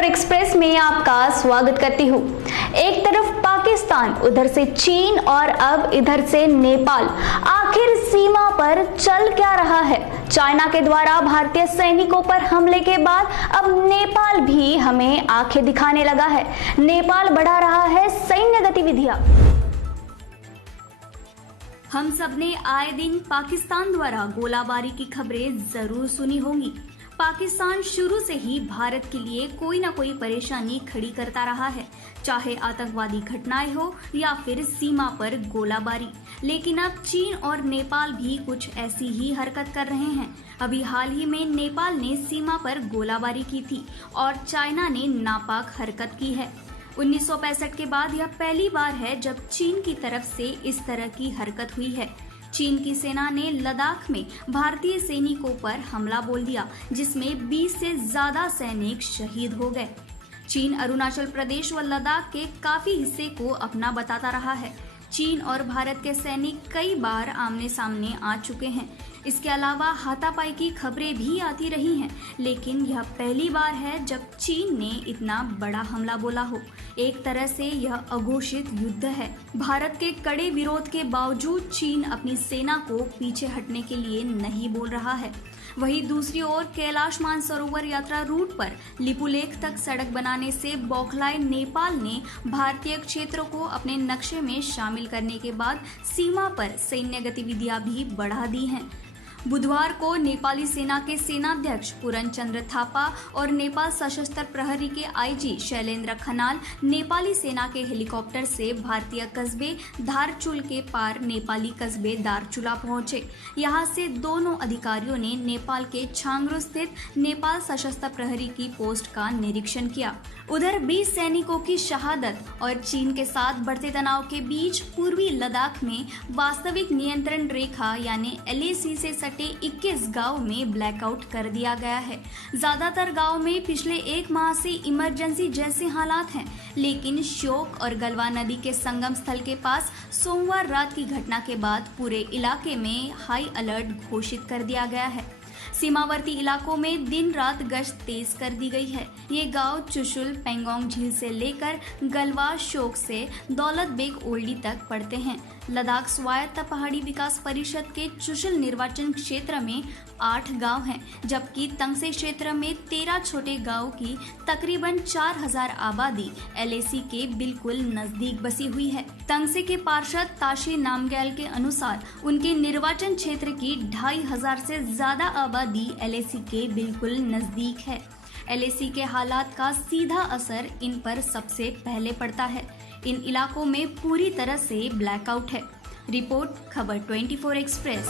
24 express में आपका स्वागत करती हूँ। एक तरफ पाकिस्तान, उधर से चीन और अब इधर से नेपाल। आखिर सीमा पर चल क्या रहा है? चाइना के द्वारा भारतीय सैनिकों पर हमले के बाद अब नेपाल भी हमें आंखें दिखाने लगा है। नेपाल बढ़ा रहा है सैन्य गतिविधियां। हम सबने आए दिन पाकिस्तान द्वारा गोलाबारी की खबरें जरूर सुनी होंगी। पाकिस्तान शुरू से ही भारत के लिए कोई ना कोई परेशानी खड़ी करता रहा है, चाहे आतंकवादी घटनाएं हो या फिर सीमा पर गोलाबारी। लेकिन अब चीन और नेपाल भी कुछ ऐसी ही हरकत कर रहे हैं। अभी हाल ही में नेपाल ने सीमा पर गोलाबारी की थी और चाइना ने नापाक हरकत की है। 1965 के बाद यह पहली बार है जब चीन की तरफ से इस तरह की हरकत हुई है। चीन की सेना ने लद्दाख में भारतीय सैनिकों पर हमला बोल दिया, जिसमें 20 से ज्यादा सैनिक शहीद हो गए। चीन अरुणाचल प्रदेश व लद्दाख के काफी हिस्से को अपना बताता रहा है। चीन और भारत के सैनिक कई बार आमने सामने आ चुके हैं। इसके अलावा हाथापाई की खबरें भी आती रही हैं, लेकिन यह पहली बार है जब चीन ने इतना बड़ा हमला बोला हो। एक तरह से यह अघोषित युद्ध है। भारत के कड़े विरोध के बावजूद चीन अपनी सेना को पीछे हटने के लिए नहीं बोल रहा है। वहीं दूसरी ओर कैलाश मानसरोवर यात्रा रूट पर लिपुलेख तक सड़क बनाने से बौखलाए नेपाल ने भारतीय क्षेत्रों को अपने नक्शे में शामिल करने के बाद सीमा पर सैन्य गतिविधियां भी बढ़ा दी हैं। बुधवार को नेपाली सेना के सेनाध्यक्ष पूरन चंद्र थापा और नेपाल सशस्त्र प्रहरी के आईजी शैलेंद्र खनाल नेपाली सेना के हेलीकॉप्टर से भारतीय कस्बे धारचुला के पार नेपाली कस्बे दारचुला पहुंचे। यहां से दोनों अधिकारियों ने नेपाल के छांगरू स्थित नेपाल सशस्त्र प्रहरी की पोस्ट का निरीक्षण किया। उधर 20 सैनिकों की शहादत और चीन के साथ बढ़ते तनाव के बीच पूर्वी लद्दाख में वास्तविक नियंत्रण रेखा यानी LAC से सटे 21 गांव में ब्लैकआउट कर दिया गया है। ज्यादातर गांव में पिछले एक माह से इमरजेंसी जैसे हालात हैं, लेकिन श्योक और गलवा नदी के संगम स्थल के पास सोमवार रात की घटना के बाद पूरे इलाके में हाई अलर्ट घोषित कर दिया गया है। सीमावर्ती इलाकों में दिन रात गश्त तेज कर दी गई है। ये गांव चुशुल पेंगोंग झील से लेकर गलवा श्योक से दौलत बेग ओल्डी तक पड़ते हैं। लद्दाख स्वायत्त पहाड़ी विकास परिषद के चुशुल निर्वाचन क्षेत्र में 8 गांव हैं, जबकि तंगसे क्षेत्र में 13 छोटे गांव की तकरीबन 4000 आबादी LAC के बिल्कुल नजदीक बसी हुई है। तंगसे के पार्षद ताशे नामग्याल के अनुसार उनके निर्वाचन क्षेत्र की 2500 से ज्यादा आबादी LAC के बिल्कुल नजदीक है। LAC के हालात का सीधा असर इन पर सबसे पहले पड़ता है। इन इलाकों में पूरी तरह से ब्लैकआउट है। रिपोर्ट खबर 24 एक्सप्रेस।